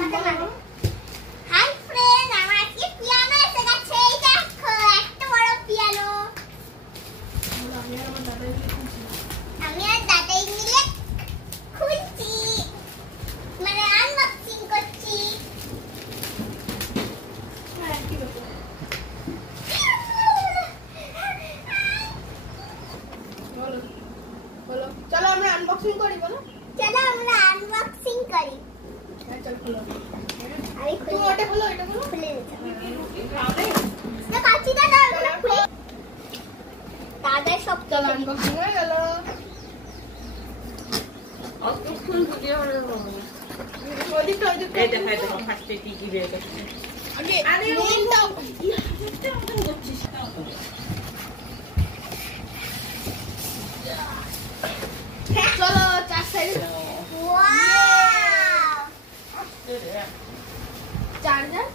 Hi friend, আমার আজকে piano এসে গেছে। এই দেখো এত বড় পিয়ানো। আমি আর দাদাই মিলে খুলছি, মানে আনবক্সিং করছি। চলো আমরা আনবক্সিং করি, বলো। চলো আমরা আনবক্সিং করি। চল খোলো। আমি তুমি ওটা খোলো, এটা খোলো। খুলে দিচ্ছি না, কাঁচি দাদা ওগুলো খুলে। দাদা সব চলো আনবক্সিং হয়ে গেল। অতক্ষণ ভিডিও হলো ওদিকটা ওদিকটা এই দেখা দেখো ফার্স্টে কি কি বের করছে আগে আরে মেন দাও। এটা মতন করছিস চলো চার সাইডে ওয়াও, চার্জার